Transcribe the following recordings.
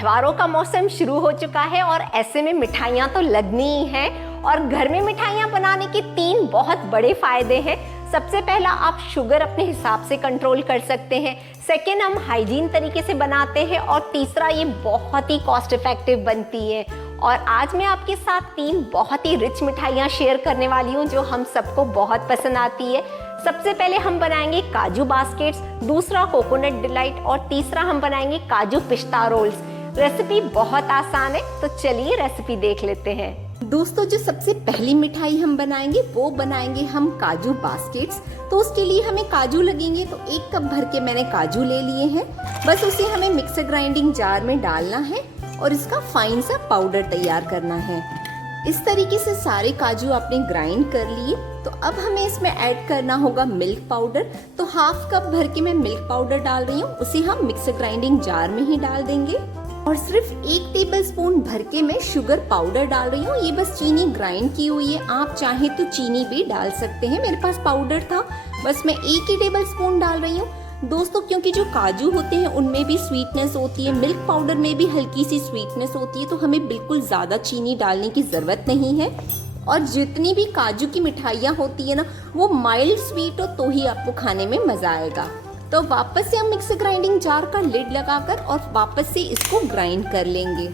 त्योहारों का मौसम शुरू हो चुका है और ऐसे में मिठाइयाँ तो लगनी ही हैं और घर में मिठाइयाँ बनाने के 3 बहुत बड़े फायदे हैं। सबसे पहला, आप शुगर अपने हिसाब से कंट्रोल कर सकते हैं। सेकेंड, हम हाइजीन तरीके से बनाते हैं और तीसरा, ये बहुत ही कॉस्ट इफेक्टिव बनती है। और आज मैं आपके साथ 3 बहुत ही रिच मिठाइयाँ शेयर करने वाली हूँ जो हम सबको बहुत पसंद आती है। सबसे पहले हम बनाएंगे काजू बास्केट्स, दूसरा कोकोनट डिलाइट और तीसरा हम बनाएंगे काजू पिस्ता रोल्स। रेसिपी बहुत आसान है, तो चलिए रेसिपी देख लेते हैं। दोस्तों, जो सबसे पहली मिठाई हम बनाएंगे वो बनाएंगे हम काजू बास्केट्स। तो उसके लिए हमें काजू लगेंगे, तो 1 कप भर के मैंने काजू ले लिए हैं। बस उसे हमें मिक्सर ग्राइंडिंग जार में डालना है और इसका फाइन सा पाउडर तैयार करना है। इस तरीके से सारे काजू आपने ग्राइंड कर लिए। तो अब हमें इसमें ऐड करना होगा मिल्क पाउडर। तो 1/2 कप भर के मैं मिल्क पाउडर डाल रही हूँ, उसे हम मिक्सर ग्राइंडिंग जार में ही डाल देंगे। और सिर्फ 1 टेबलस्पून भर के मैं शुगर पाउडर डाल रही हूँ। ये बस चीनी ग्राइंड की हुई है, आप चाहे तो चीनी भी डाल सकते हैं। मेरे पास पाउडर था, बस मैं 1 ही टेबलस्पून डाल रही हूँ। दोस्तों, क्योंकि जो काजू होते हैं उनमें भी स्वीटनेस होती है, मिल्क पाउडर में भी हल्की सी स्वीटनेस होती है, तो हमें बिल्कुल ज़्यादा चीनी डालने की ज़रूरत नहीं है। और जितनी भी काजू की मिठाइयाँ होती है ना, वो माइल्ड स्वीट हो तो ही आपको खाने में मज़ा आएगा। तो वापस से हम मिक्सर ग्राइंडिंग जार का लिड लगाकर और वापस से इसको ग्राइंड कर लेंगे।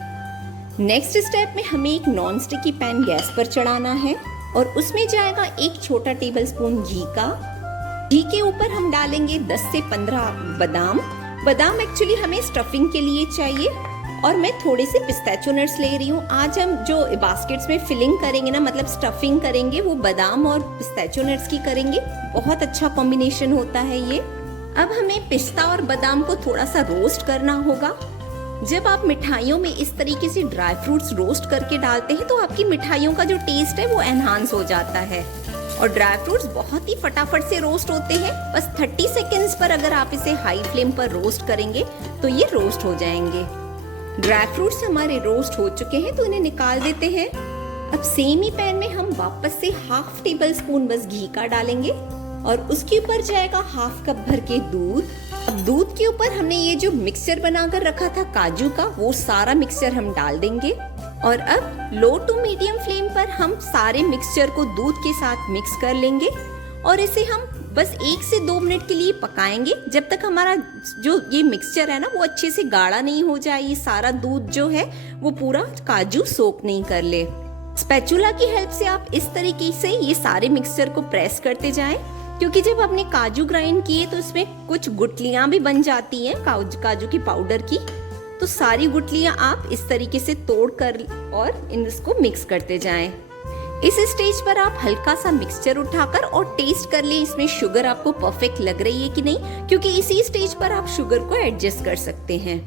नेक्स्ट स्टेप में हमें एक नॉन स्टिकी पैन गैस पर चढ़ाना है और उसमें जाएगा 1 छोटा टेबलस्पून घी का। घी के ऊपर हम डालेंगे 10 से 15 बादाम। बादाम एक्चुअली हमें स्टफिंग के लिए चाहिए और मैं थोड़े से पिस्ताचियो नट्स ले रही हूँ। आज हम जो बास्केट्स में फिलिंग करेंगे ना, मतलब स्टफिंग करेंगे, वो बादाम और पिस्ताचियो नट्स की करेंगे। बहुत अच्छा कॉम्बिनेशन होता है ये। अब हमें पिस्ता और बादाम को थोड़ा सा रोस्ट करना होगा। जब आप मिठाइयों में इस तरीके से ड्राई फ्रूट्स रोस्ट करके डालते हैं तो आपकी मिठाइयों का जो टेस्ट है वो एनहांस हो जाता है। और ड्राई फ्रूट्स बहुत ही फटाफट से रोस्ट होते हैं। बस 30 सेकेंड्स पर अगर आप इसे हाई फ्लेम पर रोस्ट करेंगे तो ये रोस्ट हो जाएंगे। ड्राई फ्रूट्स हमारे रोस्ट हो चुके हैं, तो इन्हें निकाल देते हैं। अब सेम ही पैन में हम वापस से 1/2 टेबलस्पून बस घी का डालेंगे और उसके ऊपर जाएगा 1/2 कप भर के दूध। अब दूध के ऊपर हमने ये जो मिक्सचर बनाकर रखा था काजू का, वो सारा मिक्सचर हम डाल देंगे। और अब लो टू मीडियम फ्लेम पर हम सारे मिक्सचर को दूध के साथ मिक्स कर लेंगे और इसे हम बस 1 से 2 मिनट के लिए पकाएंगे, जब तक हमारा जो ये मिक्सचर है ना वो अच्छे से गाढ़ा नहीं हो जाए। ये सारा दूध जो है वो पूरा काजू सोक नहीं कर ले। स्पैचुला की हेल्प से आप इस तरीके से ये सारे मिक्सचर को प्रेस करते जाएं, क्योंकि जब हमने काजू ग्राइंड किए तो इसमें कुछ गुठलियां भी बन जाती हैं काजू की पाउडर की। तो सारी गुठलियां आप इस तरीके से तोड़ कर और इसको मिक्स करते जाएं। इस स्टेज पर आप हल्का सा मिक्सचर उठाकर और टेस्ट कर ले इसमें शुगर आपको परफेक्ट लग रही है कि नहीं, क्योंकि इसी स्टेज पर आप शुगर को एडजस्ट कर सकते हैं।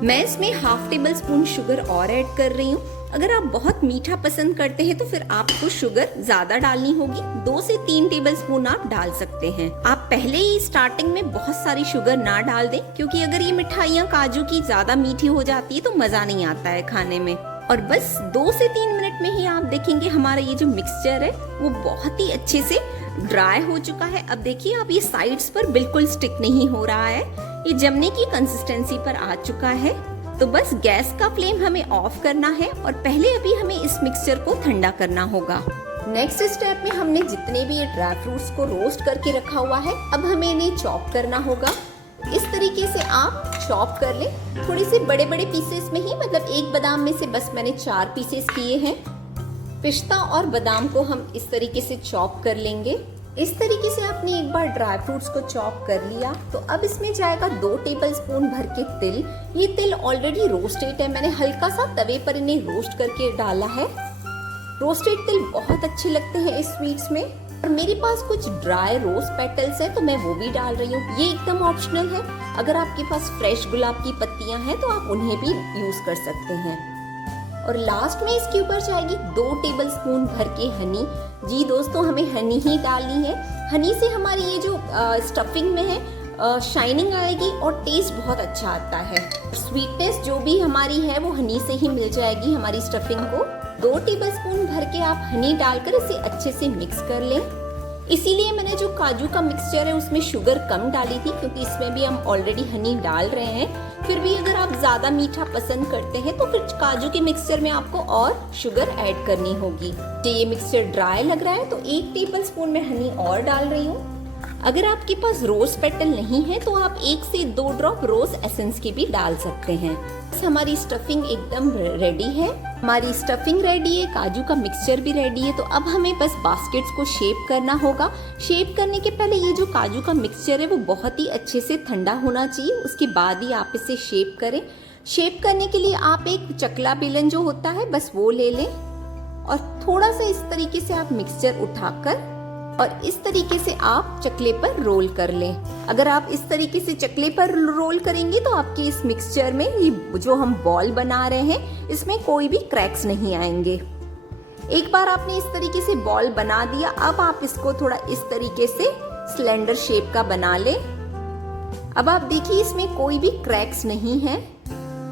मैं इसमें 1/2 टेबलस्पून शुगर और ऐड कर रही हूँ। अगर आप बहुत मीठा पसंद करते हैं तो फिर आपको शुगर ज्यादा डालनी होगी, 2 से 3 टेबलस्पून आप डाल सकते हैं। आप पहले ही स्टार्टिंग में बहुत सारी शुगर ना डाल दें, क्योंकि अगर ये मिठाइयाँ काजू की ज्यादा मीठी हो जाती है तो मजा नहीं आता है खाने में। और बस 2 से 3 मिनट में ही आप देखेंगे हमारा ये जो मिक्सचर है वो बहुत ही अच्छे से ड्राई हो चुका है। अब देखिए आप, ये साइड्स पर बिल्कुल स्टिक नहीं हो रहा है, ये जमने की कंसिस्टेंसी पर आ चुका है। तो बस गैस का फ्लेम हमें ऑफ करना है और पहले अभी हमें इस मिक्सचर को ठंडा करना होगा। नेक्स्ट स्टेप में हमने जितने भी ये ड्राई फ्रूट्स को रोस्ट करके रखा हुआ है, अब हमें इन्हें चॉप करना होगा। इस तरीके से आप चॉप कर लें, थोड़े से बड़े बड़े पीसेस में ही, मतलब 1 बादाम में से बस मैंने 4 पीसेस किए हैं। पिस्ता और बादाम को हम इस तरीके से चॉप कर लेंगे। इस तरीके से आपने एक बार ड्राई फ्रूट्स को चॉप कर लिया, तो अब इसमें जाएगा 2 टेबलस्पून भर के तिल। ये तिल ऑलरेडी रोस्टेड है, मैंने हल्का सा तवे पर इन्हें रोस्ट करके डाला है। रोस्टेड तिल बहुत अच्छे लगते हैं इस स्वीट्स में। और मेरे पास कुछ ड्राई रोज पेटल्स है तो मैं वो भी डाल रही हूँ, ये एकदम ऑप्शनल है। अगर आपके पास फ्रेश गुलाब की पत्तियां हैं तो आप उन्हें भी यूज कर सकते हैं। और लास्ट में इसके ऊपर जाएगी 2 टेबलस्पून भर के हनी। जी दोस्तों, हमें हनी ही डालनी है। हनी से हमारी ये जो स्टफिंग में है शाइनिंग आएगी और टेस्ट बहुत अच्छा आता है। स्वीटनेस जो भी हमारी है वो हनी से ही मिल जाएगी हमारी स्टफिंग को। 2 टेबलस्पून भर के आप हनी डालकर इसे अच्छे से मिक्स कर लें। इसीलिए मैंने जो काजू का मिक्सचर है उसमें शुगर कम डाली थी, क्योंकि इसमें भी हम ऑलरेडी हनी डाल रहे हैं। फिर भी अगर आप ज़्यादा मीठा पसंद करते हैं तो फिर काजू के मिक्सचर में आपको और शुगर ऐड करनी होगी। ये मिक्सचर ड्राई लग रहा है तो 1 टेबलस्पून में हनी और डाल रही हूँ। अगर आपके पास रोज पेटल नहीं है तो आप 1 से 2 ड्रॉप रोज एसेंस की भी डाल सकते हैं। हमारी स्टफिंग एकदम रेडी है। हमारी स्टफिंग रेडी है, काजू का मिक्सचर भी रेडी है। तो अब हमें बस बास्केट्स को शेप करना होगा। शेप करने के पहले ये जो काजू का मिक्सचर है वो बहुत ही अच्छे से ठंडा होना चाहिए, उसके बाद ही आप इसे शेप करें। शेप करने के लिए आप एक चकला बेलन जो होता है बस वो ले लें और थोड़ा सा इस तरीके से आप मिक्सचर उठाकर और इस तरीके से आप चकले पर रोल कर लें। अगर आप इस तरीके से चकले पर रोल करेंगे तो आपके इस मिक्सचर में ये जो हम बॉल बना रहे हैं इसमें कोई भी क्रैक्स नहीं आएंगे। एक बार आपने इस तरीके से बॉल बना दिया, अब आप इसको थोड़ा इस तरीके से सिलेंडर शेप का बना लें। अब आप देखिए इसमें कोई भी क्रैक्स नहीं है।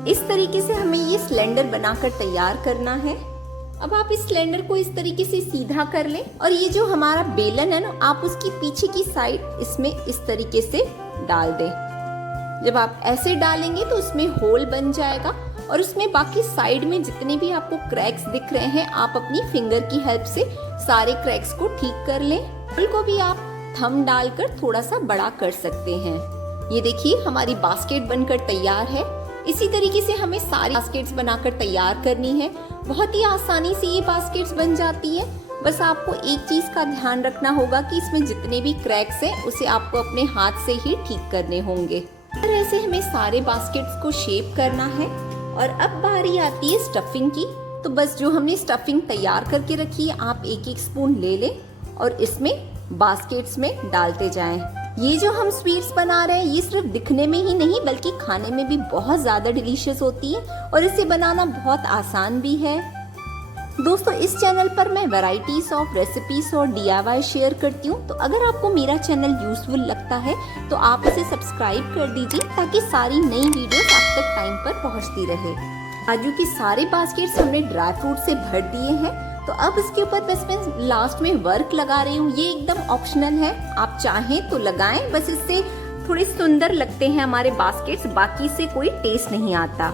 इस तरीके से हमें ये सिलेंडर बनाकर तैयार करना है। अब आप इस सिलेंडर को इस तरीके से सीधा कर लें और ये जो हमारा बेलन है ना, आप उसकी पीछे की साइड इसमें इस तरीके से डाल दें। जब आप ऐसे डालेंगे तो उसमें होल बन जाएगा और उसमें बाकी साइड में जितने भी आपको क्रैक्स दिख रहे हैं आप अपनी फिंगर की हेल्प से सारे क्रैक्स को ठीक कर लें। होल को भी आप थंब डालकर थोड़ा सा बड़ा कर सकते हैं। ये देखिए हमारी बास्केट बनकर तैयार है। इसी तरीके से हमें सारी बास्केट्स बनाकर तैयार करनी है। बहुत ही आसानी से ये बास्केट्स बन जाती है। बस आपको एक चीज का ध्यान रखना होगा कि इसमें जितने भी क्रैक्स हैं उसे आपको अपने हाथ से ही ठीक करने होंगे। और ऐसे हमें सारे बास्केट्स को शेप करना है। और अब बारी आती है स्टफिंग की। तो बस जो हमने स्टफिंग तैयार करके रखी है आप 1-1 स्पून ले लें और इसमें बास्केट्स में डालते जाएं। ये जो हम स्वीट्स बना रहे हैं ये सिर्फ दिखने में ही नहीं बल्कि खाने में भी बहुत ज़्यादा डिलीशियस होती है और इसे बनाना बहुत आसान भी है। दोस्तों इस चैनल पर मैं वैरायटीज ऑफ रेसिपीज और DIY शेयर करती हूँ, तो अगर आपको मेरा चैनल यूजफुल लगता है तो आप इसे सब्सक्राइब कर दीजिए ताकि सारी नई वीडियोस आप तक टाइम पर पहुँचती रहे। काजू के सारे बास्केट्स हमने ड्राई फ्रूट से भर दिए हैं। तो अब इसके ऊपर बस मैं लास्ट में वर्क लगा रही हूँ। ये एकदम ऑप्शनल है, आप चाहें तो लगाएं, बस इससे थोड़े सुंदर लगते हैं हमारे बास्केट्स, बाकी से कोई टेस्ट नहीं आता।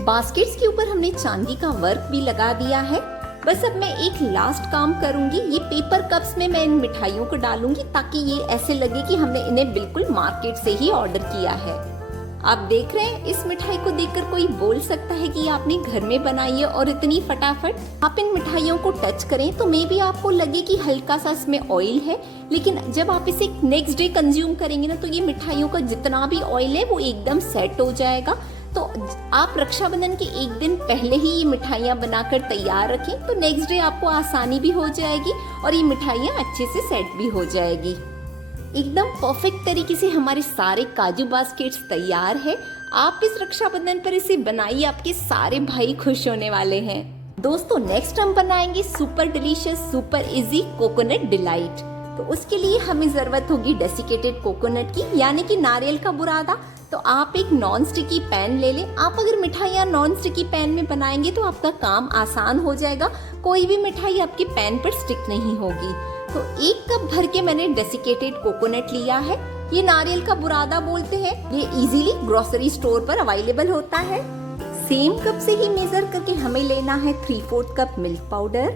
बास्केट्स के ऊपर हमने चांदी का वर्क भी लगा दिया है। बस अब मैं एक लास्ट काम करूंगी, ये पेपर कप्स में मैं इन मिठाइयों को डालूंगी ताकि ये ऐसे लगे कि हमने इन्हें बिल्कुल मार्केट से ही ऑर्डर किया है। आप देख रहे हैं इस मिठाई को देखकर कोई बोल सकता है कि आपने घर में बनाई है और इतनी फटाफट। आप इन मिठाइयों को टच करें तो मे भी आपको लगे कि हल्का सा इसमें ऑयल है, लेकिन जब आप इसे नेक्स्ट डे कंज्यूम करेंगे ना तो ये मिठाइयों का जितना भी ऑयल है वो एकदम सेट हो जाएगा। तो आप रक्षाबंधन के एक दिन पहले ही ये मिठाइयाँ बनाकर तैयार रखें तो नेक्स्ट डे आपको आसानी भी हो जाएगी और ये मिठाइयाँ अच्छे से सेट भी हो जाएगी। एकदम परफेक्ट तरीके से हमारे सारे काजू बास्केट्स तैयार है। आप इस रक्षाबंधन पर इसे बनाइए, आपके सारे भाई खुश होने वाले हैं। दोस्तों नेक्स्ट हम बनाएंगे super delicious super easy coconut delight. तो उसके लिए हमें जरूरत होगी डेसिकेटेड कोकोनट की, यानी कि नारियल का बुरादा। तो आप एक नॉन स्टिकी पैन ले लें। आप अगर मिठाइयाँ नॉन स्टिकी पैन में बनाएंगे तो आपका काम आसान हो जाएगा, कोई भी मिठाई आपके पैन पर स्टिक नहीं होगी। तो 1 कप भर के मैंने डेसिकेटेड कोकोनट लिया है। ये नारियल का बुरादा बोलते हैं, ये इजीली ग्रोसरी स्टोर पर अवेलेबल होता है। सेम कप से ही मेजर करके हमें लेना है 3/4 cup milk powder.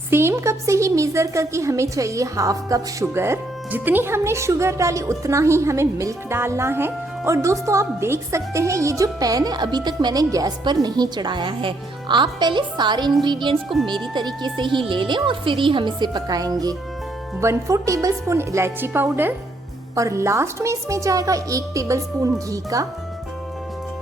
Same cup से ही मेजर करके हमें चाहिए 1/2 कप शुगर। जितनी हमने शुगर डाली उतना ही हमें मिल्क डालना है। और दोस्तों आप देख सकते हैं ये जो पैन है अभी तक मैंने गैस पर नहीं चढ़ाया है। आप पहले सारे इंग्रेडिएंट्स को मेरी तरीके से ही ले लें और फिर ही हम इसे पकाएंगे। 1/4 टेबलस्पून इलायची पाउडर और लास्ट में इसमें जाएगा 1 टेबलस्पून घी का।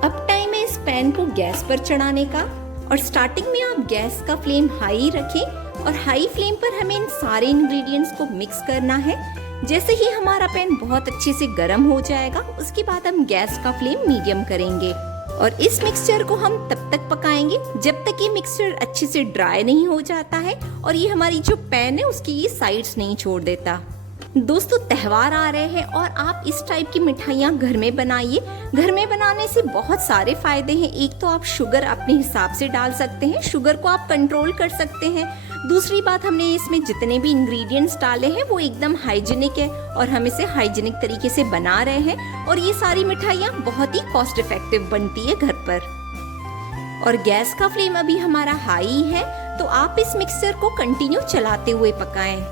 अब टाइम है इस पैन को गैस पर चढ़ाने का और स्टार्टिंग में आप गैस का फ्लेम हाई रखें और हाई फ्लेम पर हमें इन सारे इंग्रेडिएंट्स को मिक्स करना है। जैसे ही हमारा पैन बहुत अच्छे से गर्म हो जाएगा उसके बाद हम गैस का फ्लेम मीडियम करेंगे और इस मिक्सचर को हम तब तक पकाएंगे जब तक ये मिक्सचर अच्छे से ड्राई नहीं हो जाता है और ये हमारी जो पैन है उसकी ये साइड्स नहीं छोड़ देता। दोस्तों त्योहार आ रहे हैं और आप इस टाइप की मिठाइयाँ घर में बनाइए। घर में बनाने से बहुत सारे फायदे हैं। एक तो आप शुगर अपने हिसाब से डाल सकते हैं, शुगर को आप कंट्रोल कर सकते हैं। दूसरी बात, हमने इसमें जितने भी इंग्रेडिएंट्स डाले हैं वो एकदम हाइजीनिक है और हम इसे हाइजीनिक तरीके से बना रहे हैं और ये सारी मिठाइयाँ बहुत ही कॉस्ट इफेक्टिव बनती है घर पर। और गैस का फ्लेम अभी हमारा हाई है, तो आप इस मिक्सचर को कंटिन्यू चलाते हुए पकाएं।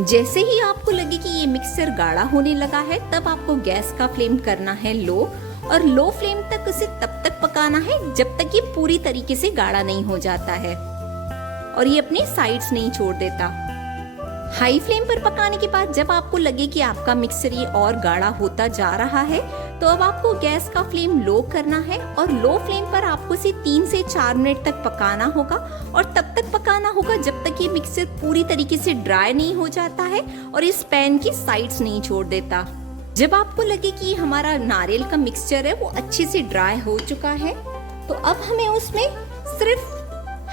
जैसे ही आपको लगे कि ये मिक्सचर गाढ़ा होने लगा है, तब आपको गैस का फ्लेम करना है लो, और लो फ्लेम तक उसे तब तक पकाना है जब तक ये पूरी तरीके से गाढ़ा नहीं हो जाता है और ये अपनी साइड्स नहीं छोड़ देता। हाई फ्लेम पर पकाने के बाद जब आपको लगे कि आपका मिक्सचर ये और गाढ़ा होता जा रहा है, तो अब आपको गैस का फ्लेम लो करना है और लो फ्लेम पर आपको इसे 3 से 4 मिनट तक पकाना होगा। और तब तक पकाना होगा जब तक ये मिक्सचर पूरी तरीके से ड्राई नहीं हो जाता है और इस पैन की साइड्स नहीं छोड़ देता। जब आपको लगे कि हमारा नारियल का मिक्सचर है वो अच्छे से ड्राई हो चुका है, तो अब हमें उसमें सिर्फ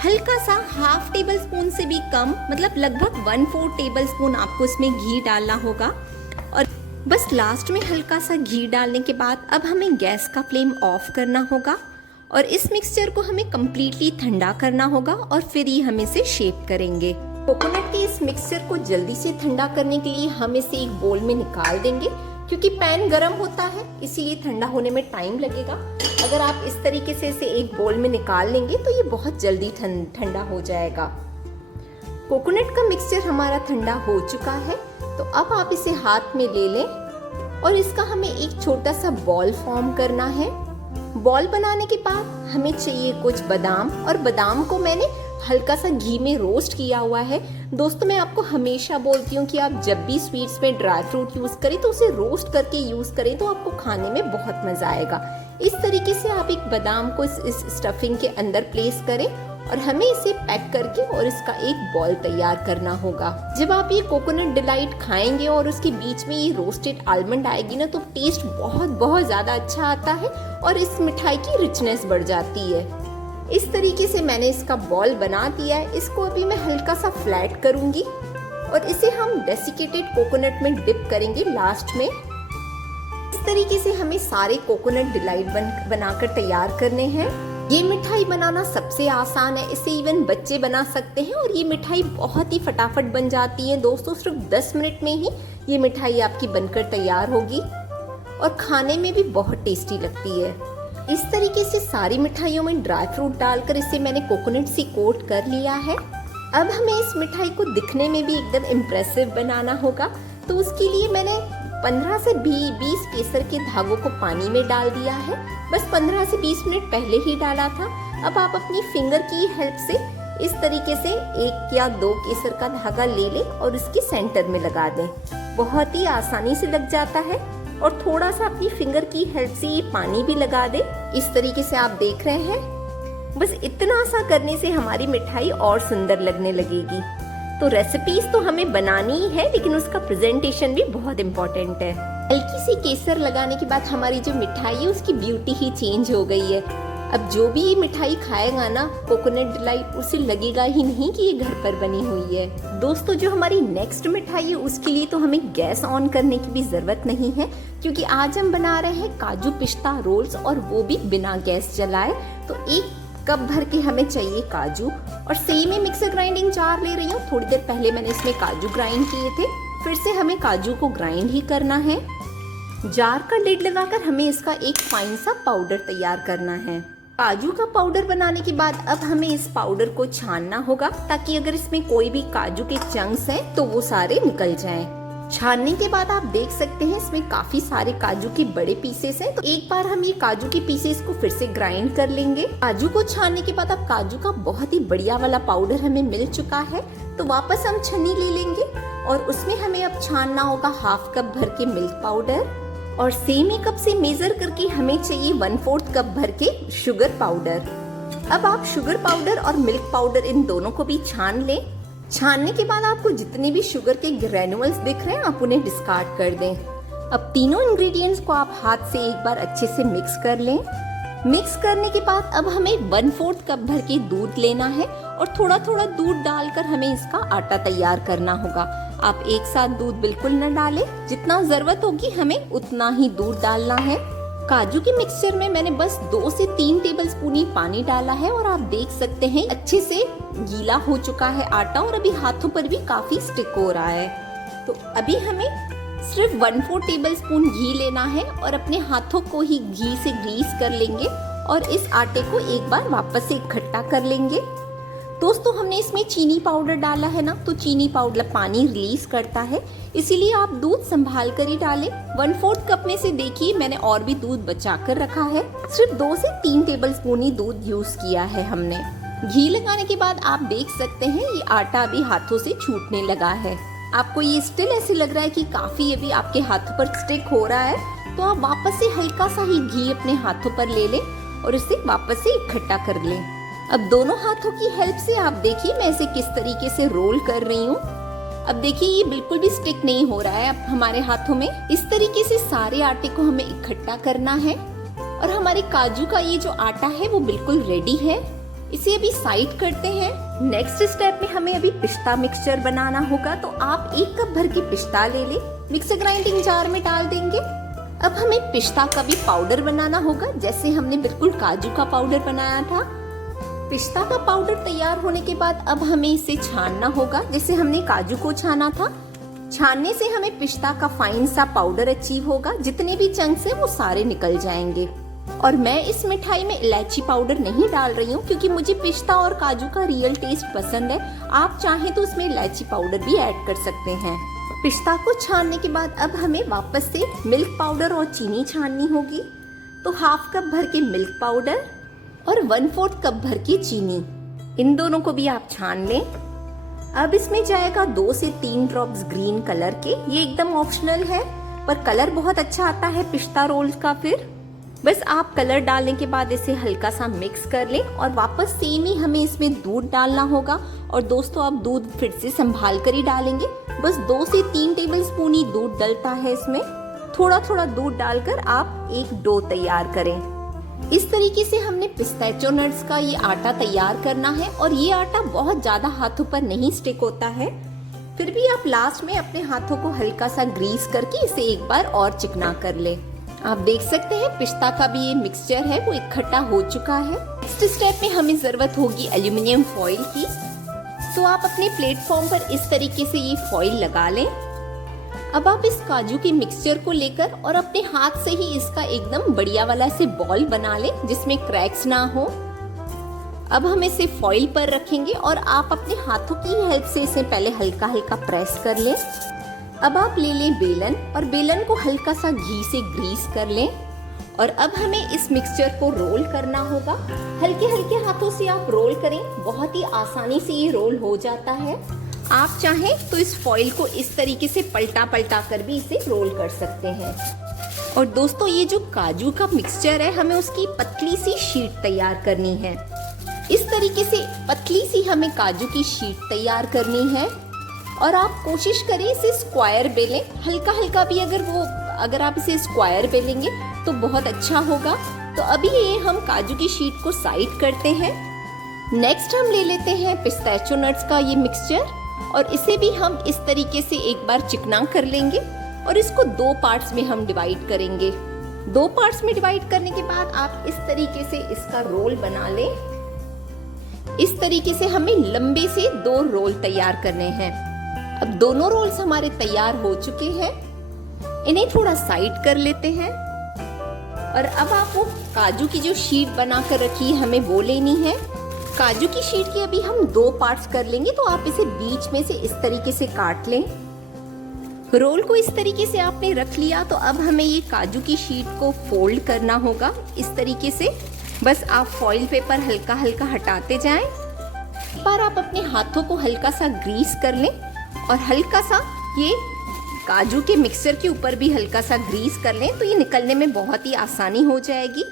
हल्का सा हाफ टेबल स्पून से भी कम, मतलब लगभग 1/4 टेबल स्पून आपको इसमें घी डालना होगा। और बस लास्ट में हल्का सा घी डालने के बाद अब हमें गैस का फ्लेम ऑफ करना होगा और इस मिक्सचर को हमें कम्प्लीटली ठंडा करना होगा और फिर ही हम इसे शेप करेंगे। कोकोनट के इस मिक्सचर को जल्दी से ठंडा करने के लिए हम इसे एक बोल में निकाल देंगे, क्योंकि पैन गर्म होता है इसीलिए ठंडा होने में टाइम लगेगा। अगर आप इस तरीके से इसे एक बोल में निकाल लेंगे तो ये बहुत जल्दी ठंडा हो जाएगा। कोकोनट का मिक्सचर हमारा ठंडा हो चुका है, तो अब आप इसे हाथ में ले लें और इसका हमें एक छोटा सा बॉल फॉर्म करना है। बॉल बनाने के बाद हमें चाहिए कुछ बादाम, और बादाम को मैंने हल्का सा घी में रोस्ट किया हुआ है। दोस्तों मैं आपको हमेशा बोलती हूँ कि आप जब भी स्वीट्स में ड्राई फ्रूट यूज करें तो उसे रोस्ट करके यूज करें, तो आपको खाने में बहुत मजा आएगा। इस तरीके से आप एक बादाम को इस स्टफिंग के अंदर प्लेस करें और हमें इसे पैक करके और इसका एक बॉल तैयार करना होगा। जब आप ये कोकोनट डिलाइट खाएंगे और उसके बीच में ये रोस्टेड आलमंड आएगी ना, तो टेस्ट बहुत ज्यादा अच्छा आता है और इस मिठाई की रिचनेस बढ़ जाती है। इस तरीके से मैंने इसका बॉल बना दिया है। इसको अभी मैं हल्का सा फ्लैट करूंगी और इसे हम डेसिकेटेड कोकोनट में डिप करेंगे लास्ट में। इस तरीके से हमें सारे कोकोनट डिलाइट बनाकर तैयार करने हैं। ये मिठाई बनाना सबसे आसान है, इसे इवन बच्चे बना सकते हैं और ये मिठाई बहुत ही फटाफट बन जाती है। दोस्तों सिर्फ 10 मिनट में ही ये मिठाई आपकी बनकर तैयार होगी और खाने में भी बहुत टेस्टी लगती है। इस तरीके से सारी मिठाइयों में ड्राई फ्रूट डालकर इसे मैंने कोकोनट से कोट कर लिया है। अब हमें इस मिठाई को दिखने में भी एकदम इम्प्रेसिव बनाना होगा, तो उसके लिए मैंने 15 से 20 केसर के धागों को पानी में डाल दिया है। बस 15 से 20 मिनट पहले ही डाला था। अब आप अपनी फिंगर की हेल्प से इस तरीके से 1 या 2 केसर का धागा ले लें और इसके सेंटर में लगा दें। बहुत ही आसानी से लग जाता है और थोड़ा सा अपनी फिंगर की हेल्प से ये पानी भी लगा दे। इस तरीके से आप देख रहे हैं। बस इतना सा करने से हमारी मिठाई और सुंदर लगने लगेगी। तो रेसिपीज तो हमें बनानी ही है, लेकिन उसका प्रेजेंटेशन भी बहुत इम्पोर्टेंट है। हल्की सी केसर लगाने के बाद हमारी जो मिठाई है उसकी ब्यूटी ही चेंज हो गई है। अब जो भी ये मिठाई खाएगा ना कोकोनट डिलाइट, उसे लगेगा ही नहीं कि ये घर पर बनी हुई है। दोस्तों जो हमारी नेक्स्ट मिठाई है उसके लिए तो हमें गैस ऑन करने की भी जरूरत नहीं है, क्योंकि आज हम बना रहे हैं काजू पिस्ता रोल्स, और वो भी बिना गैस जलाए। तो 1 कप भर के हमें चाहिए काजू, और सेम ही मिक्सर ग्राइंडिंग जार ले रही हूँ। थोड़ी देर पहले मैंने इसमें काजू ग्राइंड किए थे, फिर से हमें काजू को ग्राइंड ही करना है। जार का लिड लगाकर हमें इसका एक फाइन सा पाउडर तैयार करना है। काजू का पाउडर बनाने के बाद अब हमें इस पाउडर को छानना होगा, ताकि अगर इसमें कोई भी काजू के चंक्स हैं तो वो सारे निकल जाएं। छानने के बाद आप देख सकते हैं इसमें काफी सारे काजू के बड़े पीसेस हैं, तो एक बार हम ये काजू के पीसेस को फिर से ग्राइंड कर लेंगे। काजू को छानने के बाद अब काजू का बहुत ही बढ़िया वाला पाउडर हमें मिल चुका है, तो वापस हम छन्नी ले लेंगे और उसमें हमें अब छानना होगा 1/2 कप भर के मिल्क पाउडर, और सेम ही कप से मेजर करके हमें चाहिए 1/4 कप भर के शुगर पाउडर। अब आप शुगर पाउडर और मिल्क पाउडर इन दोनों को भी छान लें। छानने के बाद आपको जितने भी शुगर के ग्रेनुअल्स दिख रहे हैं आप उन्हें डिस्कार्ड कर दें। अब तीनों इंग्रेडिएंट्स को आप हाथ से एक बार अच्छे से मिक्स कर लें। मिक्स करने के बाद अब हमें 1/4 कप भर के दूध लेना है और थोड़ा थोड़ा दूध डालकर हमें इसका आटा तैयार करना होगा। आप एक साथ दूध बिल्कुल न डालें, जितना जरूरत होगी हमें उतना ही दूध डालना है। काजू के मिक्सचर में मैंने बस 2 से 3 टेबलस्पून ही पानी डाला है और आप देख सकते हैं अच्छे से गीला हो चुका है आटा और अभी हाथों पर भी काफी स्टिक हो रहा है। तो अभी हमें सिर्फ 1/4 टेबलस्पून घी लेना है और अपने हाथों को ही घी से ग्रीस कर लेंगे और इस आटे को एक बार वापस से इकट्ठा कर लेंगे। दोस्तों हमने इसमें चीनी पाउडर डाला है ना, तो चीनी पाउडर पानी रिलीज करता है, इसीलिए आप दूध संभाल कर ही डालें। 1/4 कप में से देखिए मैंने और भी दूध बचा कर रखा है। सिर्फ 2 से 3 टेबलस्पून ही दूध यूज किया है हमने। घी लगाने के बाद आप देख सकते हैं ये आटा अभी हाथों से छूटने लगा है। आपको ये स्टिल ऐसे लग रहा है कि काफी अभी आपके हाथों पर स्टिक हो रहा है, तो आप वापस से हल्का सा ही घी अपने हाथों पर ले लें और उसे वापस से इकट्ठा कर लें। अब दोनों हाथों की हेल्प से आप देखिए मैं इसे किस तरीके से रोल कर रही हूँ। अब देखिए ये बिल्कुल भी स्टिक नहीं हो रहा है अब हमारे हाथों में। इस तरीके से सारे आटे को हमें इकट्ठा करना है और हमारे काजू का ये जो आटा है वो बिल्कुल रेडी है। इसे अभी साइड करते हैं। नेक्स्ट स्टेप में हमें अभी पिस्ता मिक्सचर बनाना होगा, तो आप 1 कप भर के पिस्ता ले लें, मिक्सर ग्राइंडिंग जार में डाल देंगे। अब हमें पिस्ता का भी पाउडर बनाना होगा, जैसे हमने बिल्कुल काजू का पाउडर बनाया था। पिस्ता का पाउडर तैयार होने के बाद अब हमें इसे छानना होगा, जैसे हमने काजू को छाना था। छानने से हमें पिस्ता का फाइन सा पाउडर अचीव होगा, जितने भी चंक्स हैं वो सारे निकल जाएंगे। और मैं इस मिठाई में इलायची पाउडर नहीं डाल रही हूँ क्योंकि मुझे पिस्ता और काजू का रियल टेस्ट पसंद है। आप चाहें तो उसमें इलायची पाउडर भी ऐड कर सकते हैं। पिस्ता को छानने के बाद अब हमें वापस से मिल्क पाउडर और चीनी छाननी होगी, तो 1/2 कप भर के मिल्क पाउडर और 1/4 कप भर की चीनी, इन दोनों को भी आप छान लें। अब इसमें जाएगा 2 से 3 ड्रॉप्स ग्रीन कलर के, ये एकदम ऑप्शनल है पर कलर बहुत अच्छा आता है पिस्ता रोल्स का। फिर बस आप कलर डालने के बाद इसे हल्का सा मिक्स कर लें और वापस सेम ही हमें इसमें दूध डालना होगा। और दोस्तों आप दूध फिर से संभाल कर ही डालेंगे, बस 2 से 3 टेबलस्पून ही दूध डलता है इसमें। थोड़ा थोड़ा दूध डालकर आप एक डो तैयार करें। इस तरीके से हमने पिस्ताचियो नट्स का ये आटा तैयार करना है और ये आटा बहुत ज्यादा हाथों पर नहीं स्टिक होता है। फिर भी आप लास्ट में अपने हाथों को हल्का सा ग्रीस करके इसे एक बार और चिकना कर ले। आप देख सकते हैं पिस्ता का भी ये मिक्सचर है वो इकट्ठा हो चुका है। नेक्स्ट स्टेप में हमें जरूरत होगी एल्यूमिनियम फॉइल की, तो आप अपने प्लेटफॉर्म पर इस तरीके से ये फॉइल लगा लें। अब आप इस काजू के मिक्सचर को लेकर और अपने हाथ से ही इसका एकदम बढ़िया वाला से बॉल बना लें जिसमें क्रैक्स ना हो। अब हम इसे फॉइल पर रखेंगे और आप अपने हाथों की हेल्प से इसे पहले हल्का हल्का प्रेस कर लें। अब आप ले लें बेलन और बेलन को हल्का सा घी से ग्रीस कर लें और अब हमें इस मिक्सचर को रोल करना होगा। हल्के हल्के हाथों से आप रोल करें, बहुत ही आसानी से ये रोल हो जाता है। आप चाहें तो इस फॉइल को इस तरीके से पलटा पलटा कर भी इसे रोल कर सकते हैं। और दोस्तों ये जो काजू का मिक्सचर है हमें उसकी पतली सी शीट तैयार करनी है। इस तरीके से पतली सी हमें काजू की शीट तैयार करनी है और आप कोशिश करें इसे स्क्वायर बेलें। हल्का हल्का भी अगर आप इसे स्क्वायर बेलेंगे तो बहुत अच्छा होगा। तो अभी ये हम काजू की शीट को साइड करते हैं। नेक्स्ट हम ले लेते हैं पिस्ताचियो नट्स का ये मिक्सचर और इसे भी हम इस तरीके से एक बार चिकना कर लेंगे और इसको 2 पार्ट्स में हम डिवाइड करेंगे। 2 पार्ट्स में डिवाइड करने के बाद आप इस तरीके से इसका रोल बना लें। इस तरीके से हमें लंबे से 2 रोल तैयार करने हैं। अब दोनों रोल्स हमारे तैयार हो चुके हैं, इन्हें थोड़ा साइड कर लेते हैं। और अब आप वो काजू की जो शीट बना कर रखी है हमें वो लेनी है। काजू की शीट के अभी हम 2 पार्ट्स कर लेंगे, तो आप इसे बीच में से इस तरीके से काट लें। रोल को इस तरीके से आपने रख लिया, तो अब हमें ये काजू की शीट को फोल्ड करना होगा इस तरीके से। बस आप फॉइल पेपर हल्का हल्का हटाते जाएं। पर आप अपने हाथों को हल्का सा ग्रीस कर लें और हल्का सा ये काजू के मिक्सचर के ऊपर भी हल्का सा ग्रीस कर लें, तो ये निकलने में बहुत ही आसानी हो जाएगी।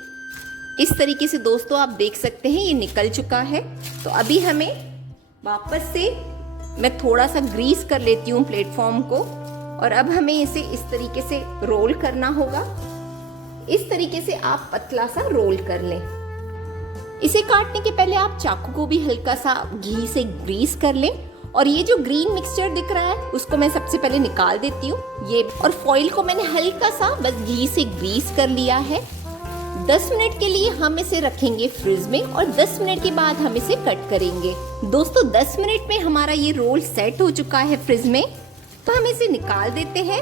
इस तरीके से दोस्तों आप देख सकते हैं ये निकल चुका है। तो अभी हमें वापस से मैं थोड़ा सा ग्रीस कर लेती हूँ प्लेटफॉर्म को और अब हमें इसे इस तरीके से रोल करना होगा। इस तरीके से आप पतला सा रोल कर लें। इसे काटने के पहले आप चाकू को भी हल्का सा घी से ग्रीस कर लें और ये जो ग्रीन मिक्सचर दिख रहा है उसको मैं सबसे पहले निकाल देती हूँ ये, और फॉइल को मैंने हल्का सा बस घी से ग्रीस कर लिया है। 10 मिनट के लिए हम इसे रखेंगे फ्रिज में और 10 मिनट के बाद हम इसे कट करेंगे। दोस्तों 10 मिनट में हमारा ये रोल सेट हो चुका है फ्रिज में, तो हम इसे निकाल देते हैं।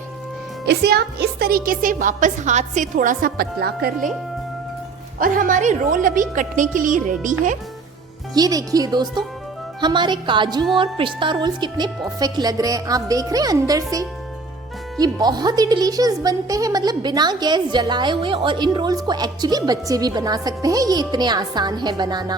इसे आप इस तरीके से वापस हाथ से थोड़ा सा पतला कर लें और हमारे रोल अभी कटने के लिए रेडी है। ये देखिए दोस्तों, हमारे काजू और पिस्ता रोल्स कितने परफेक्ट लग रहे हैं। आप देख रहे हैं अंदर से, ये बहुत ही डिलीशियस बनते हैं, मतलब बिना गैस जलाए हुए। और इन रोल्स को एक्चुअली बच्चे भी बना सकते हैं, ये इतने आसान है बनाना।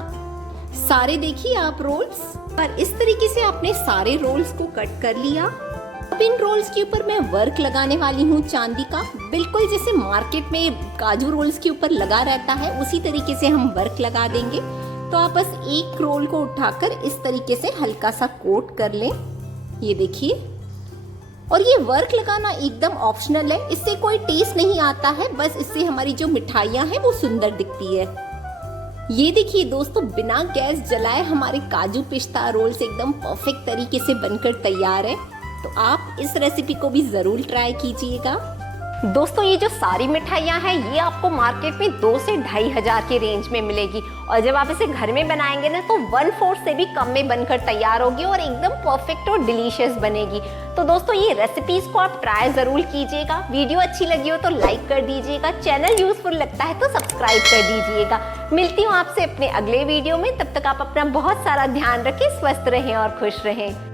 सारे देखिए आप रोल्स, और इस तरीके से आपने सारे रोल्स को कट कर लिया। अब इन रोल्स के ऊपर मैं वर्क लगाने वाली हूँ चांदी का, बिल्कुल जैसे मार्केट में काजू रोल्स के ऊपर लगा रहता है उसी तरीके से हम वर्क लगा देंगे। तो आप बस एक रोल को उठाकर इस तरीके से हल्का सा कोट कर लें, ये देखिए। और ये वर्क लगाना एकदम ऑप्शनल है, इससे कोई टेस्ट नहीं आता है, बस इससे हमारी जो मिठाइयाँ हैं वो सुंदर दिखती है। ये देखिए दोस्तों, बिना गैस जलाए हमारे काजू पिस्ता रोल्स एकदम परफेक्ट तरीके से बनकर तैयार है। तो आप इस रेसिपी को भी जरूर ट्राई कीजिएगा। दोस्तों ये जो सारी मिठाइयाँ हैं ये आपको मार्केट में 2 से 2,500 के रेंज में मिलेगी, और जब आप इसे घर में बनाएंगे ना तो 1/4 से भी कम में बनकर तैयार होगी और एकदम परफेक्ट और डिलीशियस बनेगी। तो दोस्तों ये रेसिपीज को आप ट्राई जरूर कीजिएगा। वीडियो अच्छी लगी हो तो लाइक कर दीजिएगा, चैनल यूजफुल लगता है तो सब्सक्राइब कर दीजिएगा। मिलती हूँ आपसे अपने अगले वीडियो में, तब तक आप अपना बहुत सारा ध्यान रखें, स्वस्थ रहें और खुश रहें।